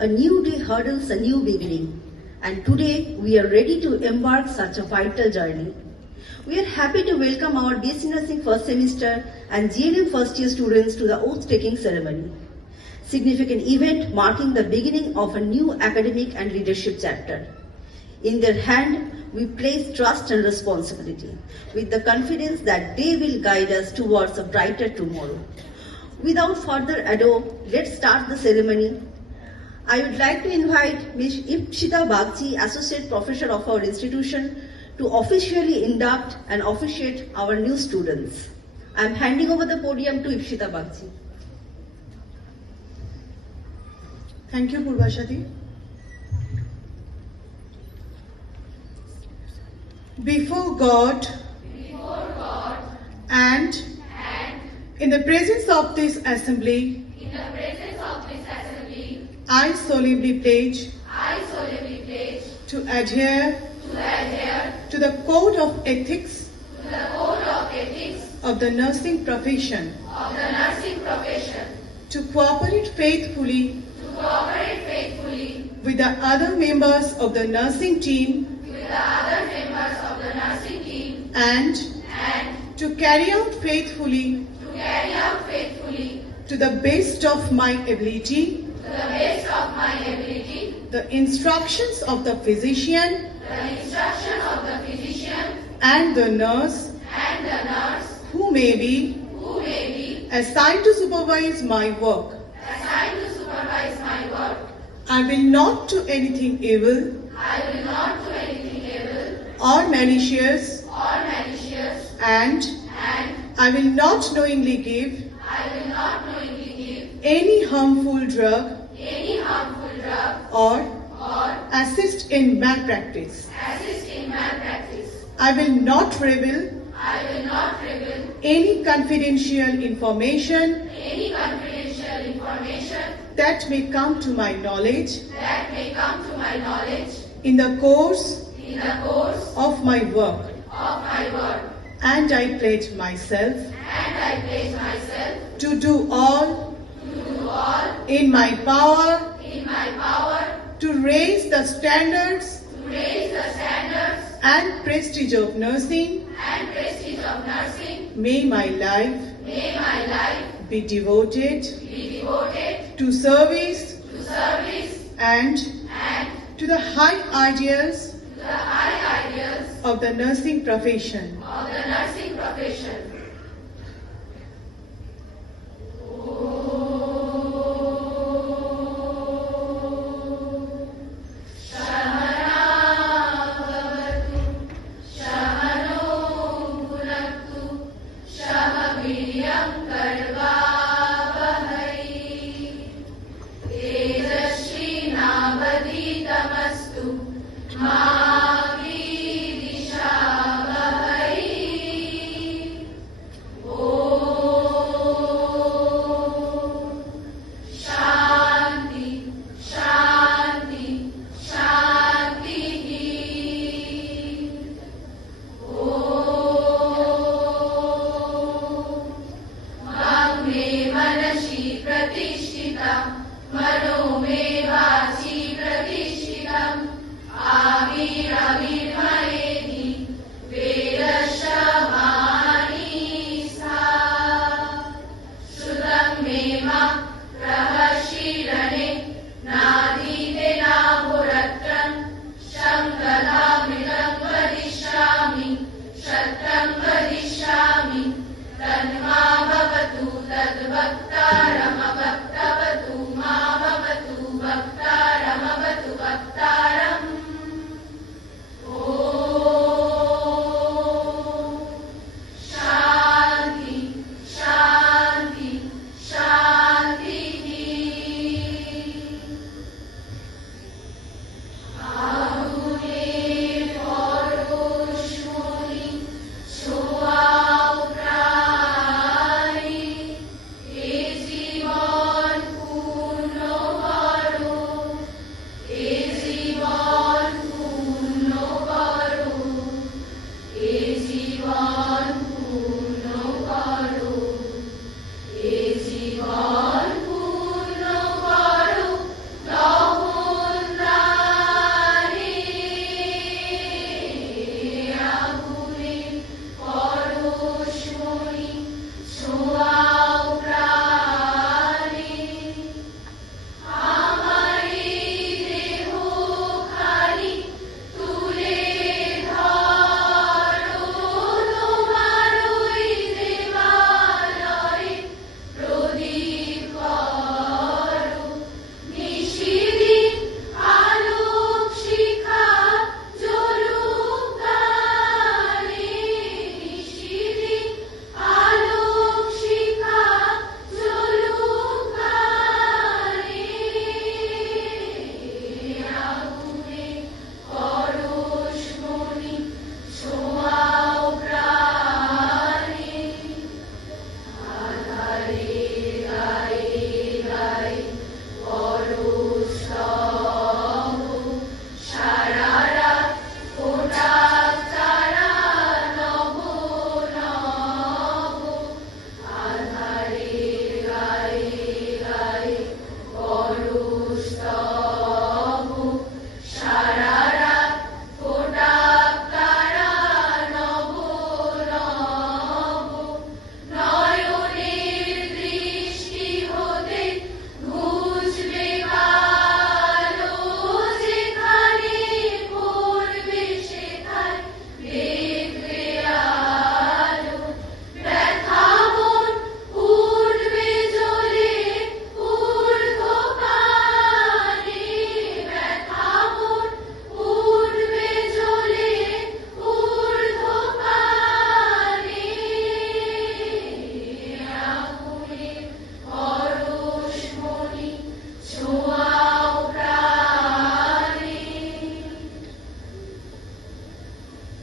a new day hurdles a new beginning, and today we are ready to embark such a vital journey. We are happy to welcome our BSc Nursing first semester and GNM first year students to the oath-taking ceremony. Significant event marking the beginning of a new academic and leadership chapter. In their hand, we place trust and responsibility with the confidence that they will guide us towards a brighter tomorrow. Without further ado, let's start the ceremony. I would like to invite Ms. Ipshita Bagchi, Associate Professor of our institution, to officially induct and officiate our new students. I am handing over the podium to Ipshita Bagchi. Thank you, Purvashati. Before God and in the presence of this assembly, I solemnly pledge to adhere to the code of ethics of the nursing profession, to cooperate faithfully with the other members of the nursing team, and to carry out faithfully to the best of my ability the instructions of the physician and the nurse who may be assigned to supervise my work. I will not do anything evil or malicious, and I will not knowingly give any harmful drug or assist in malpractice. I will not reveal any confidential information that may come to my knowledge in the course of my work. And I pledge myself to do all in my power to raise the standards and prestige of nursing. May my life be devoted to service and to the high ideals of the nursing profession.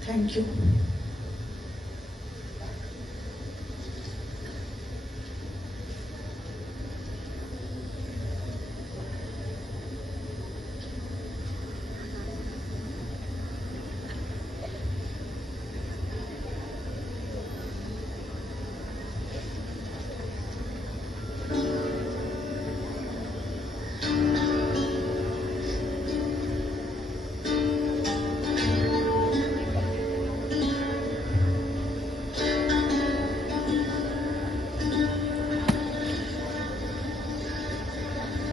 Thank you.